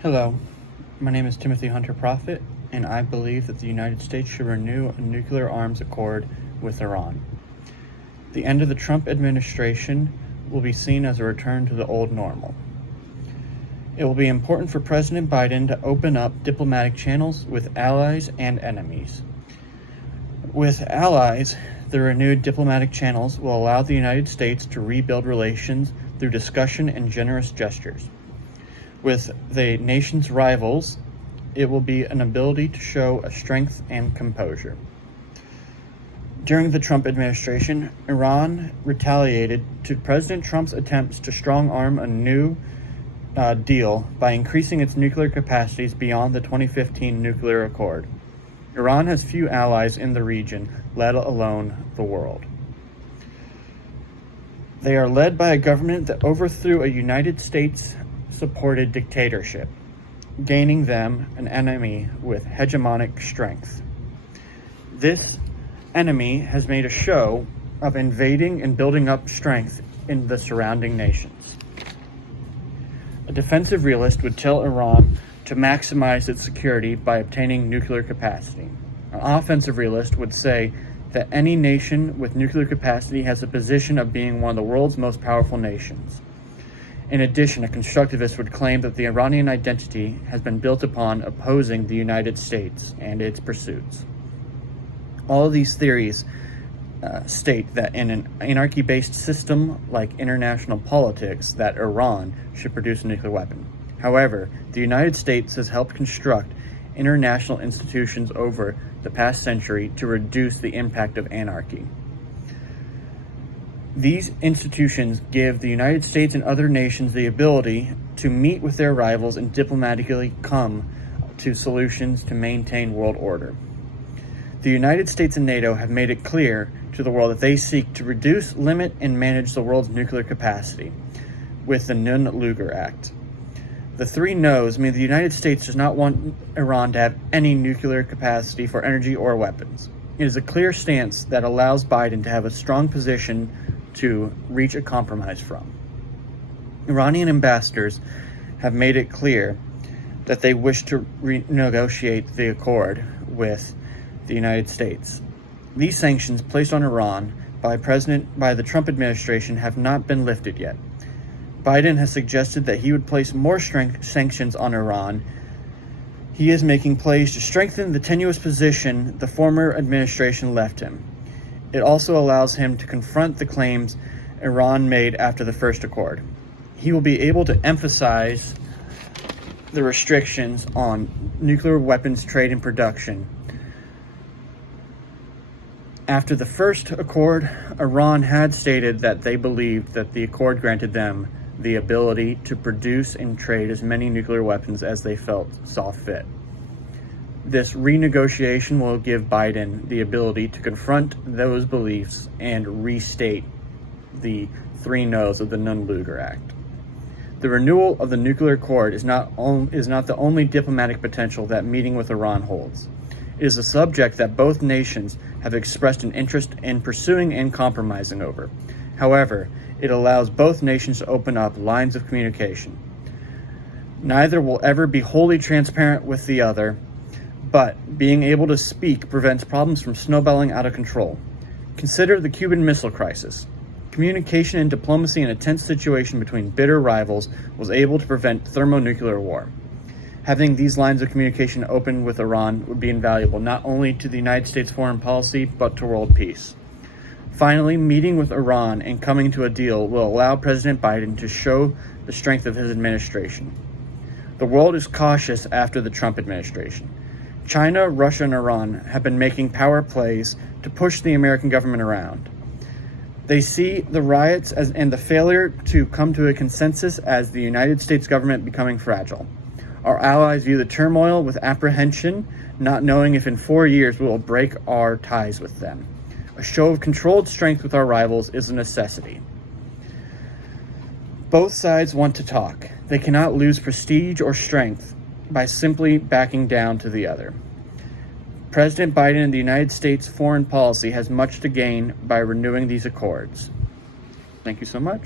Hello, my name is Timothy Hunter Prophet, and I believe that the United States should renew a nuclear arms accord with Iran. The end of the Trump administration will be seen as a return to the old normal. It will be important for President Biden to open up diplomatic channels with allies and enemies. With allies, the renewed diplomatic channels will allow the United States to rebuild relations through discussion and generous gestures. With the nation's rivals, it will be an ability to show a strength and composure. During the Trump administration, Iran retaliated to President Trump's attempts to strong-arm a new deal by increasing its nuclear capacities beyond the 2015 nuclear accord. Iran has few allies in the region, let alone the world. They are led by a government that overthrew a United States-supported dictatorship, gaining them an enemy with hegemonic strength. This enemy has made a show of invading and building up strength in the surrounding nations. A defensive realist would tell Iran to maximize its security by obtaining nuclear capacity. An offensive realist would say that any nation with nuclear capacity has a position of being one of the world's most powerful nations. In addition, a constructivist would claim that the Iranian identity has been built upon opposing the United States and its pursuits. All of these theories state that in an anarchy-based system like international politics, that Iran should produce a nuclear weapon. However, the United States has helped construct international institutions over the past century to reduce the impact of anarchy. These institutions give the United States and other nations the ability to meet with their rivals and diplomatically come to solutions to maintain world order. The United States and NATO have made it clear to the world that they seek to reduce, limit, and manage the world's nuclear capacity with the Nunn-Lugar Act. The three no's mean the United States does not want Iran to have any nuclear capacity for energy or weapons. It is a clear stance that allows Biden to have a strong position to reach a compromise from. Iranian ambassadors have made it clear that they wish to renegotiate the accord with the United States. These sanctions placed on Iran by the Trump administration have not been lifted yet. Biden has suggested that he would place more sanctions on Iran. He is making plays to strengthen the tenuous position the former administration left him. It also allows him to confront the claims Iran made after the first accord. He will be able to emphasize the restrictions on nuclear weapons trade and production. After the first accord, Iran had stated that they believed that the accord granted them the ability to produce and trade as many nuclear weapons as they saw fit. This renegotiation will give Biden the ability to confront those beliefs and restate the three no's of the Nunn-Lugar Act. The renewal of the nuclear accord is not the only diplomatic potential that meeting with Iran holds. It is a subject that both nations have expressed an interest in pursuing and compromising over. However, it allows both nations to open up lines of communication. Neither will ever be wholly transparent with the other, but being able to speak prevents problems from snowballing out of control. Consider the Cuban Missile Crisis. Communication and diplomacy in a tense situation between bitter rivals was able to prevent thermonuclear war. Having these lines of communication open with Iran would be invaluable not only to the United States foreign policy, but to world peace. Finally, meeting with Iran and coming to a deal will allow President Biden to show the strength of his administration. The world is cautious after the Trump administration. China, Russia, and Iran have been making power plays to push the American government around. They see the riots and the failure to come to a consensus as the United States government becoming fragile. Our allies view the turmoil with apprehension, not knowing if in 4 years we will break our ties with them. A show of controlled strength with our rivals is a necessity. Both sides want to talk. They cannot lose prestige or strength by simply backing down to the other. President Biden and the United States foreign policy has much to gain by renewing these accords. Thank you so much.